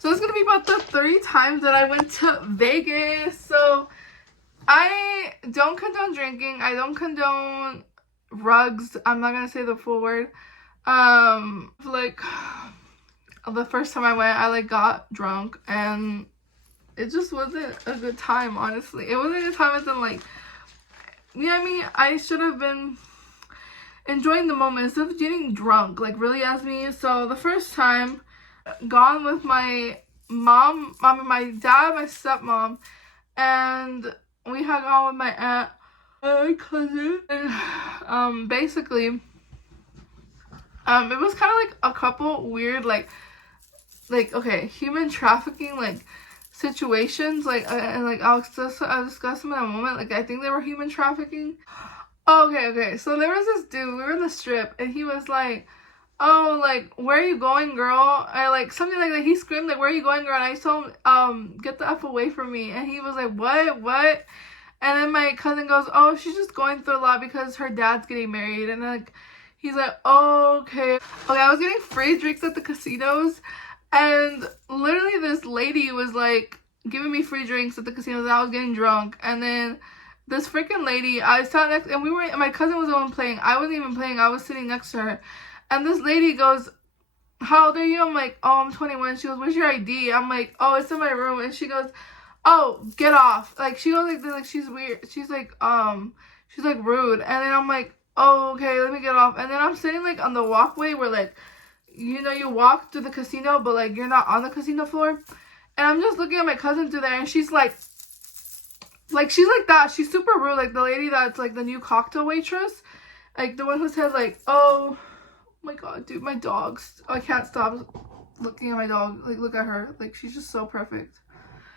So it's gonna be about the 3 times that I went to Vegas. So I don't condone drinking. I don't condone rugs. I'm not gonna say the full word. Like the first time I went, I like got drunk and it just wasn't a good time, honestly. It wasn't a good time as in like, you know what I mean? I should have been enjoying the moment instead of getting drunk, like really as me. So the first time, gone with my mom, my dad, my stepmom, and we hung out with my aunt and my cousin. And basically, it was kind of like a couple weird like okay, human trafficking like situations, like and like I'll discuss them in a moment. Like I think they were human trafficking. Okay. So there was this dude. We were in the strip, and he was like, "Oh, like where are you going, girl?" I like something like that. He screamed like, "Where are you going, girl?" And I told him, "Get the f away from me." And he was like, "What?" And then my cousin goes, "Oh, she's just going through a lot because her dad's getting married." And like he's like, "Oh, okay." I was getting free drinks at the casinos. And literally this lady was like giving me free drinks at the casinos and I was getting drunk. And then this freaking lady, I sat next, and my cousin was the one playing. I wasn't even playing, I was sitting next to her. And this lady goes, "How old are you?" I'm like, "Oh, I'm 21. She goes, "Where's your ID?" I'm like, "Oh, it's in my room." And she goes, "Oh, get off." Like she goes like she's weird. She's like rude. And then I'm like, "Oh, okay, let me get off." And then I'm sitting like on the walkway where like, you know, you walk through the casino, but like you're not on the casino floor. And I'm just looking at my cousin through there, and she's like she's like that. She's super rude, like the lady that's like the new cocktail waitress, like the one who said like, "Oh my god, dude, my dog's." I can't stop looking at my dog. Like look at her, like she's just so perfect.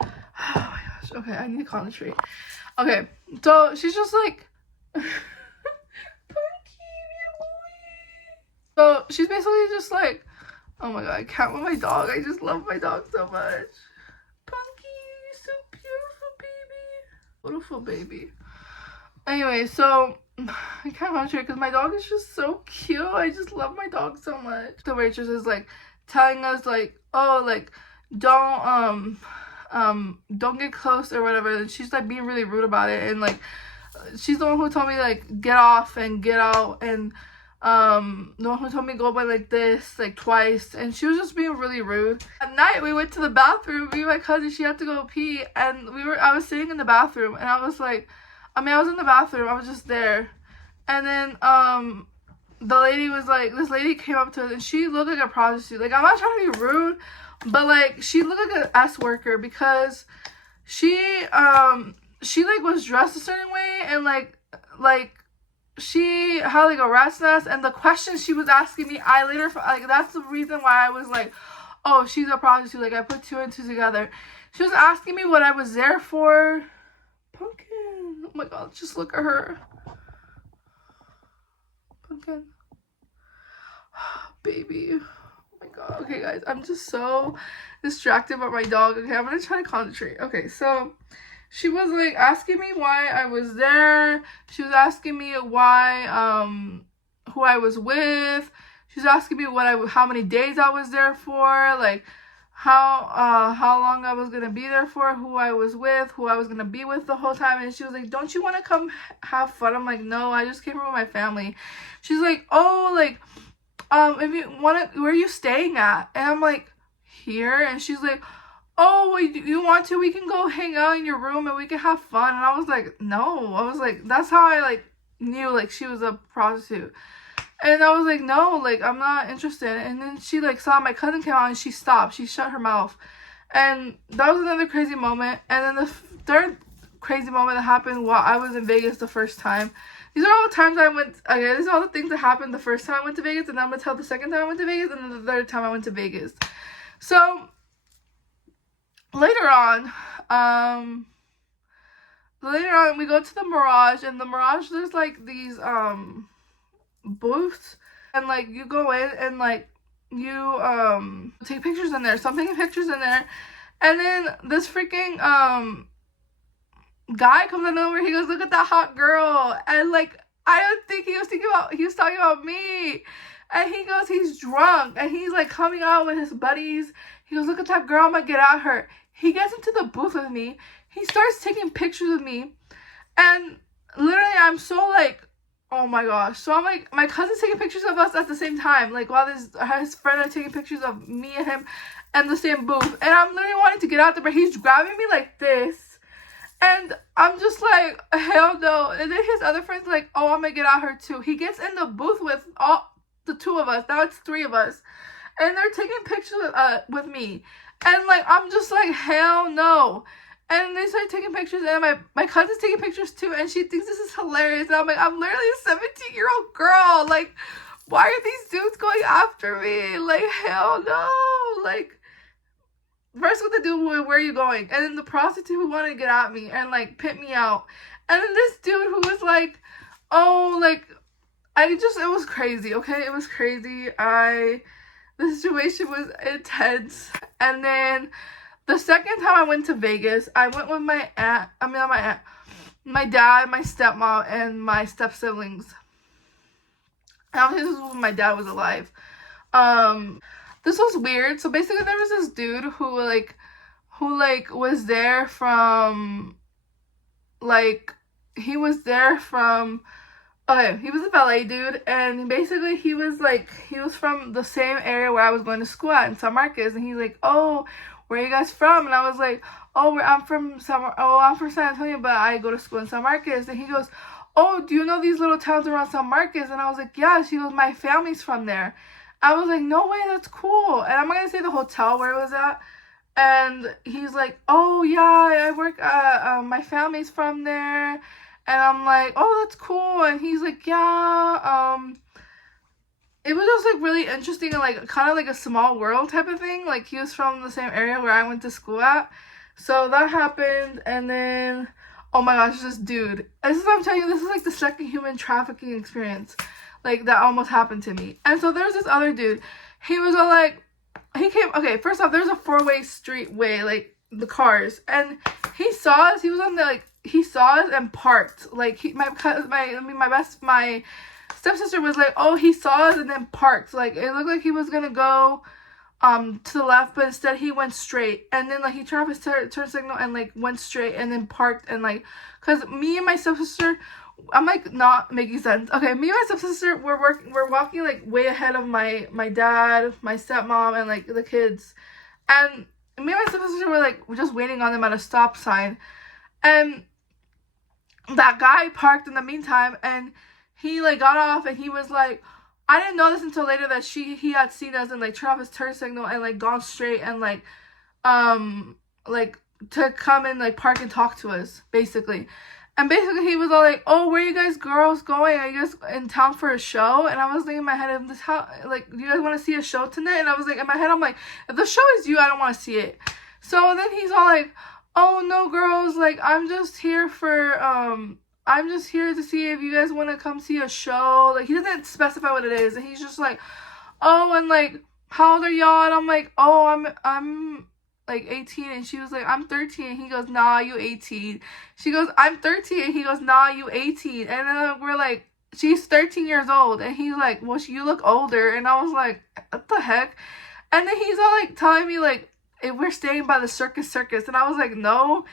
Oh my gosh. Okay, I need to concentrate. Okay, so she's just like. So she's basically just like, "Oh my god, I can't with my dog. I just love my dog so much. Punky, you're so beautiful, baby." Anyway, so I can't concentrate because my dog is just so cute. I just love my dog so much. The waitress is like telling us like, "Oh, like don't get close or whatever." And she's like being really rude about it, and like she's the one who told me like get off and get out, and the one who told me go by like this like twice, and she was just being really rude. At night we went to the bathroom, me and my cousin, she had to go pee, and I was sitting in the bathroom, and I was like, I was in the bathroom, I was just there, and then the lady was like, this lady came up to us, and she looked like a prostitute. Like I'm not trying to be rude, but like she looked like an S worker because she like was dressed a certain way, and like she had like a rat's nest, and the questions she was asking me, I later like that's the reason why I was like, "Oh, she's a prostitute." Like I put 2 and 2 together. She was asking me what I was there for. Pumpkin, oh my god, just look at her. Pumpkin, baby, oh my god. Okay guys, I'm just so distracted by my dog. Okay, I'm gonna try to concentrate. Okay, so she was like asking me why I was there. She was asking me why who I was with. She was asking me how many days I was there for, like how long I was gonna be there for, who I was with, who I was gonna be with the whole time. And she was like, "Don't you want to come have fun?" I'm like, "No, I just came here with my family." She's like, "Oh, like if you want to, where are you staying at?" And I'm like, "Here." And she's like, "Oh, you want to? We can go hang out in your room and we can have fun." And I was like, "No." I was like, that's how I like knew like she was a prostitute. And I was like, "No, like I'm not interested." And then she like saw my cousin came out and she stopped. She shut her mouth. And that was another crazy moment. And then the third crazy moment that happened while I was in Vegas the first time. These are all the times I went. Okay, these are all the things that happened the first time I went to Vegas, and I'm gonna tell the second time I went to Vegas, and then the third time I went to Vegas. So later on we go to the Mirage, and the Mirage there's like these booths, and like you go in and like you take pictures in there. So I'm taking pictures in there, and then this freaking guy comes in over. He goes, "Look at that hot girl," and like I don't think he was talking about me. And he goes, he's drunk, and he's like coming out with his buddies. He goes, look at that girl, I'm gonna get at her. He gets into the booth with me. He starts taking pictures of me. And literally, I'm so like, oh my gosh. So I'm like, my cousin's taking pictures of us at the same time. Like, while his friend are taking pictures of me and him in the same booth. And I'm literally wanting to get out there, but he's grabbing me like this. And I'm just like, hell no. And then his other friend's like, oh, I'm gonna get at her too. He gets in the booth with all the two of us. Now it's three of us. And they're taking pictures with me. And like, I'm just like, hell no. And they started taking pictures, and my cousin's taking pictures too, and she thinks this is hilarious. And I'm like, I'm literally a 17-year-old girl. Like, why are these dudes going after me? Like, hell no. Like, first what they do, where are you going? And then the prostitute who wanted to get at me and like pimp me out. And then this dude who was like, oh, like, it was crazy, okay? It was crazy. The situation was intense. And then the second time I went to Vegas, I went with my aunt, not my aunt, my dad, my stepmom, and my step-siblings. This was when my dad was alive. This was weird. So basically there was this dude who was there from, like, he was a ballet dude, and basically he was from the same area where I was going to school at in San Marcos, and he's like, oh, where are you guys from? And I was like, oh, I'm from San Antonio, but I go to school in San Marcos. And he goes, oh, do you know these little towns around San Marcos? And I was like, yeah. She goes, my family's from there. I was like, no way, that's cool. And I'm not gonna say the hotel where it was at. And he's like, oh yeah, I work my family's from there. And I'm like, oh, that's cool. And he's like, yeah, it was just like really interesting and like kind of like a small world type of thing. Like, he was from the same area where I went to school at. So that happened. And then, oh my gosh, this dude, this is what I'm telling you, this is like the second human trafficking experience like that almost happened to me. And so there's this other dude. He was all like, okay, first off, there's a 4-way street way, like the cars, and he saw us. He was on the, like, he saw us and parked. Like, my stepsister was like, oh, he saw us and then parked. Like, it looked like he was gonna go to the left, but instead he went straight. And then like he turned off his turn signal and like went straight and then parked. And like, cause me and my stepsister, I'm like not making sense. Okay, me and my stepsister we're walking like way ahead of my dad, my stepmom, and like the kids. And me and my stepsister were like just waiting on them at a stop sign. And that guy parked in the meantime, and he like got off, and he was like, I didn't know this until later that he had seen us and like turned off his turn signal and like gone straight and like to come and like park and talk to us, basically. And basically he was all like, oh, where are you guys girls going? Are you guys in town for a show? And I was thinking in my head, like, do you guys want to see a show tonight? And I was like, in my head, I'm like, if the show is you, I don't want to see it. So then he's all like, oh no, girls, like, I'm just here to see if you guys want to come see a show. Like, he doesn't specify what it is. And he's just like, oh, and like, how old are y'all? And I'm like, oh, I'm like 18. And she was like, I'm 13. And he goes, nah, you 18. She goes, I'm 13. And he goes, nah, you 18. And then we're like, she's 13 years old. And he's like, well, you look older. And I was like, what the heck? And then he's all like telling me like, if we're staying by the circus. And I was like, no.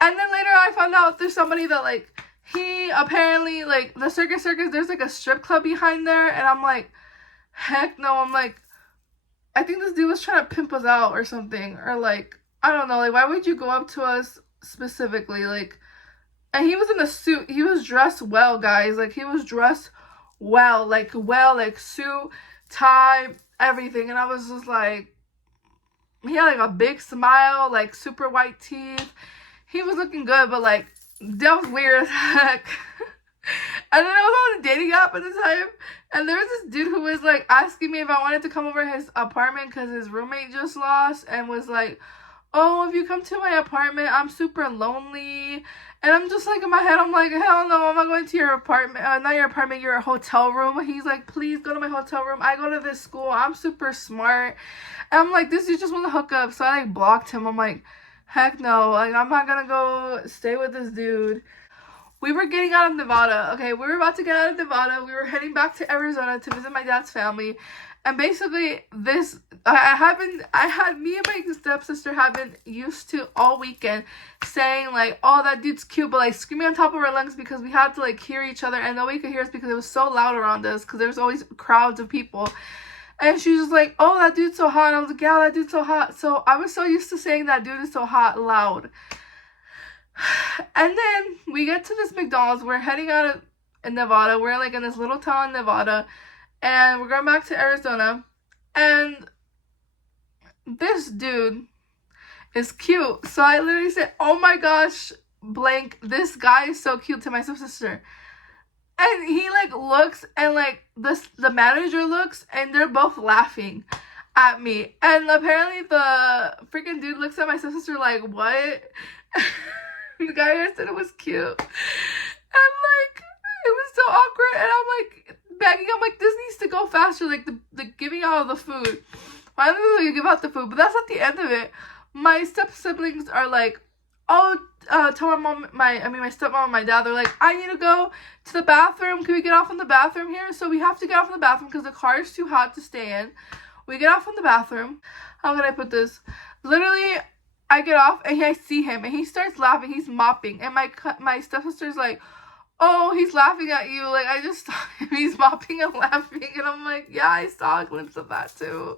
And then later I found out there's somebody that like, he apparently, like, the circus, there's like a strip club behind there. And I'm like, heck no. I'm like, I think this dude was trying to pimp us out or something. Or like, I don't know, like, why would you go up to us specifically? Like, and he was in a suit. He was dressed well, guys. Like, he was dressed well, like suit, tie, everything. And I was just like, he had like a big smile, like super white teeth. He was looking good, but like, that was weird as heck. And then I was on a dating app at the time, and there was this dude who was like asking me if I wanted to come over his apartment because his roommate just lost, and was like, oh, if you come to my apartment, I'm super lonely. And I'm just like, in my head, I'm like, hell no, I'm not going to your apartment, not your apartment, your hotel room. He's like, please go to my hotel room. I go to this school. I'm super smart. And I'm like, this dude just want to hook up. So I like blocked him. I'm like, heck no, like, I'm not gonna go stay with this dude. We were getting out of Nevada. Okay, we were about to get out of Nevada. We were heading back to Arizona to visit my dad's family. And basically, I had me and my stepsister have been used to all weekend saying like, oh, that dude's cute, but like screaming on top of our lungs because we had to like hear each other, and nobody could hear us because it was so loud around us because there was always crowds of people. And she was just like, oh, that dude's so hot. And I was like, yeah, that dude's so hot. So I was so used to saying that dude is so hot loud. And then we get to this McDonald's. We're heading out of Nevada. We're like in this little town in Nevada. And we're going back to Arizona. And this dude is cute. So I literally said, oh my gosh, blank, this guy is so cute, to my stepsister. And he like looks, and like the manager looks, and they're both laughing at me. And apparently the freaking dude looks at my stepsister like, what? The guy here said it was cute. And like, it was so awkward. And I'm like begging, I'm like, this needs to go faster. Like the giving out of the food. Finally, we give out the food, but that's not the end of it. My step siblings are like, oh, tell my stepmom and my dad, they're like, I need to go to the bathroom. Can we get off in the bathroom here? So we have to get off in the bathroom because the car is too hot to stay in. We get off in the bathroom. How can I put this? Literally, I get off and I see him and he starts laughing. He's mopping, and my stepsister's like, oh, he's laughing at you. Like, I just saw him. He's mopping and laughing, and I'm like, yeah, I saw a glimpse of that too.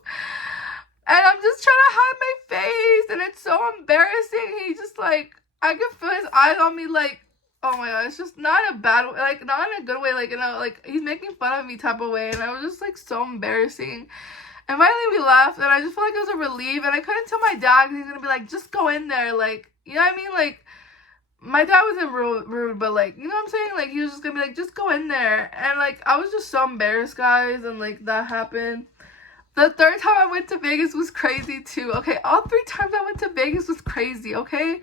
And I'm just trying to hide my face, and it's so embarrassing. He just like, I can feel his eyes on me, like, oh my god, it's just not in a bad way, like, not in a good way, like, you know, like, he's making fun of me type of way, and I was just, like, so embarrassing. And finally we left, and I just felt like it was a relief, and I couldn't tell my dad, because he's gonna be like, just go in there, like, you know what I mean, like, my dad wasn't rude, but, like, you know what I'm saying, like, he was just gonna be like, just go in there, and, like, I was just so embarrassed, guys, and, like, that happened. The third time I went to Vegas was crazy, too. Okay, all 3 times I went to Vegas was crazy, okay?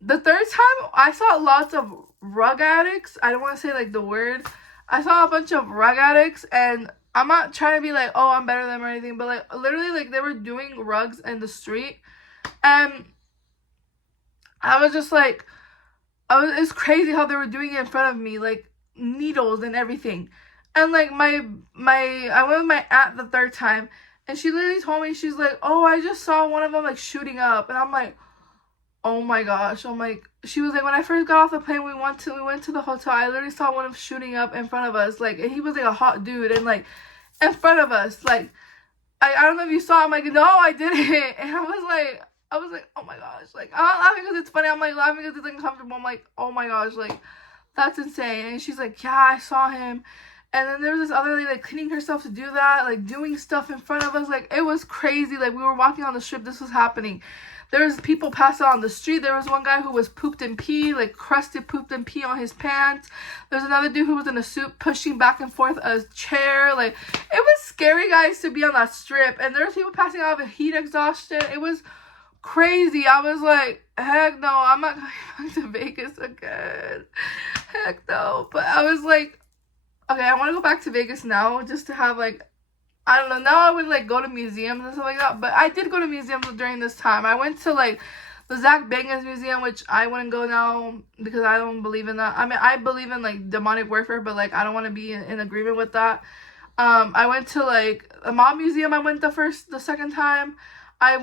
The third time, I saw lots of rug addicts. I don't want to say, like, the word. I saw a bunch of rug addicts, and I'm not trying to be like, oh, I'm better than them or anything, but, like, literally, like, they were doing rugs in the street, and I was just, like, it's crazy how they were doing it in front of me, like, needles and everything. And, like, I went with my aunt the third time, and she literally told me, she's like, oh, I just saw one of them, like, shooting up. And I'm like, oh my gosh. I'm like, she was like, when I first got off the plane, we went to the hotel, I literally saw one of them shooting up in front of us. Like, and he was, like, a hot dude, and, like, in front of us. Like, I don't know if you saw him. I'm like, no, I didn't. And I was like, oh my gosh. Like, I'm not laughing because it's funny. I'm, like, laughing because it's uncomfortable. I'm like, oh my gosh. Like, that's insane. And she's like, yeah, I saw him. And then there was this other lady, like, cleaning herself to do that, like, doing stuff in front of us. Like, it was crazy. Like, we were walking on the strip. This was happening. There was people passing on the street. There was one guy who was pooped and pee, like, crusted pooped and pee on his pants. There's another dude who was in a suit pushing back and forth a chair. Like, it was scary, guys, to be on that strip. And there was people passing out of heat exhaustion. It was crazy. I was like, heck no, I'm not going back to Vegas again. Heck no. But I was like, okay, I want to go back to Vegas now just to have, like, I don't know, now I would, like, go to museums and stuff like that, but I did go to museums during this time. I went to, like, the Zach Bagans Museum, which I wouldn't go now because I don't believe in that. I mean, I believe in, like, demonic warfare, but, like, I don't want to be in agreement with that. I went to, like, a mob museum. I went the second time. I've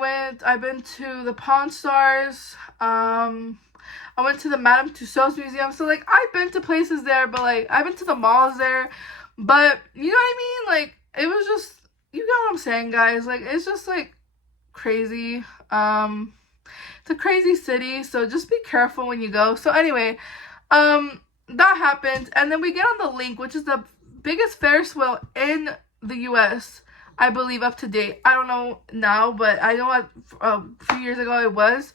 been to the Pawn Stars. I went to the Madame Tussauds Museum. So, like, I've been to places there, but, like, I've been to the malls there. But, you know what I mean? Like, it was just, you get what I'm saying, guys. Like, it's just, like, crazy. It's a crazy city, so just be careful when you go. So, anyway, that happened. And then we get on the Link, which is the biggest Ferris wheel in the U.S., I believe, up to date. I don't know now, but I know a few years ago it was.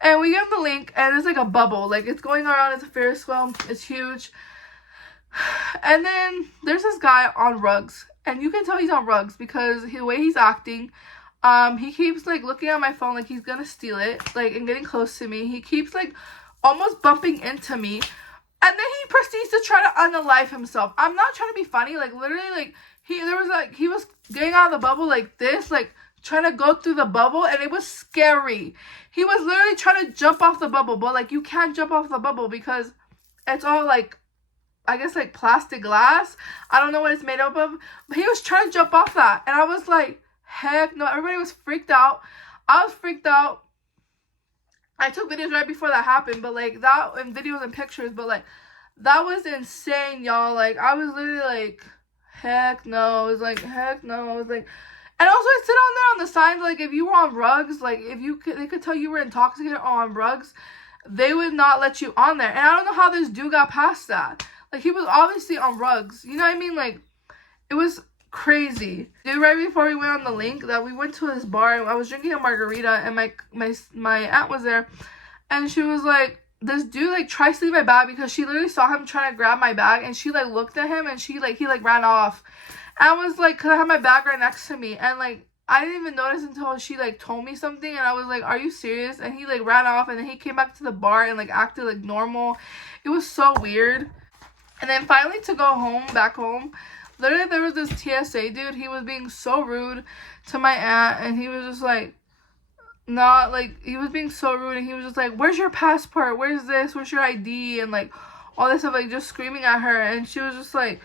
And we get on the Link, and it's like a bubble. Like, it's going around. It's a Ferris wheel. It's huge. And then there's this guy on rugs. And you can tell he's on rugs because the way he's acting. He keeps, like, looking at my phone like he's gonna steal it. Like, and getting close to me. He keeps, like, almost bumping into me. And then he proceeds to try to unalive himself. I'm not trying to be funny. Like, literally, like, he was getting out of the bubble like this. Like, trying to go through the bubble, and it was scary. He was literally trying to jump off the bubble, but, like, you can't jump off the bubble because it's all, like, I guess like plastic glass. I don't know what it's made up of, but he was trying to jump off that, and I was like, heck no. Everybody was freaked out. I was freaked out. I took videos right before that happened, but like that, and videos and pictures, but like that was insane, y'all. Like I was literally like, heck no. It was like, heck no. It was like, and also I sit on there on the signs, like if you were on rugs, like if you could, they could tell you were intoxicated or on rugs, they would not let you on there. And I don't know how this dude got past that. Like he was obviously on rugs. You know what I mean? Like it was crazy. Dude, right before we went on the link, that we went to this bar and I was drinking a margarita, and my aunt was there, and she was like, this dude like tries to leave my bag because she literally saw him trying to grab my bag, and she like looked at him and he like ran off. And I was like, cause I had my bag right next to me, and like I didn't even notice until she like told me something, and I was like, are you serious? And he like ran off, and then he came back to the bar and like acted like normal. It was so weird. And then finally to go home, back home, literally there was this TSA dude. He was being so rude to my aunt, and he was just like, not like, he was being so rude, and he was just like, where's your passport? Where's this? Where's your ID? And like all this stuff, like just screaming at her, and she was just like,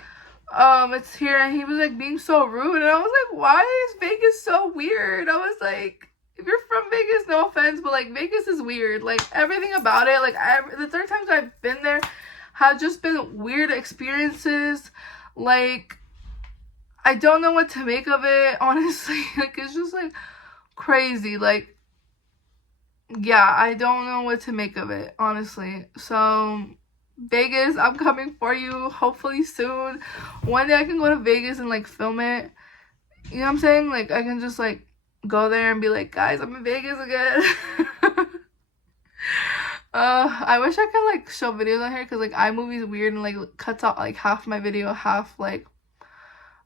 it's here. And he was like being so rude, and I was like, why is Vegas so weird? I was like, if you're from Vegas, no offense, but like Vegas is weird. Like everything about it, like the 3 times I've been there have just been weird experiences. Like I don't know what to make of it, honestly. Like it's just like crazy. Like yeah, I don't know what to make of it, honestly. So Vegas, I'm coming for you, hopefully soon. One day I can go to Vegas and like film it. You know what I'm saying? Like I can just like go there and be like, guys, I'm in Vegas again. I wish I could like show videos on here, because like iMovie is weird and like cuts out like half my video, half like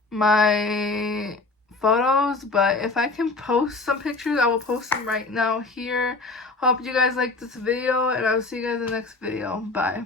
my photos. But if I can post some pictures, I will post them right now here. Hope you guys like this video, and I will see you guys in the next video. Bye.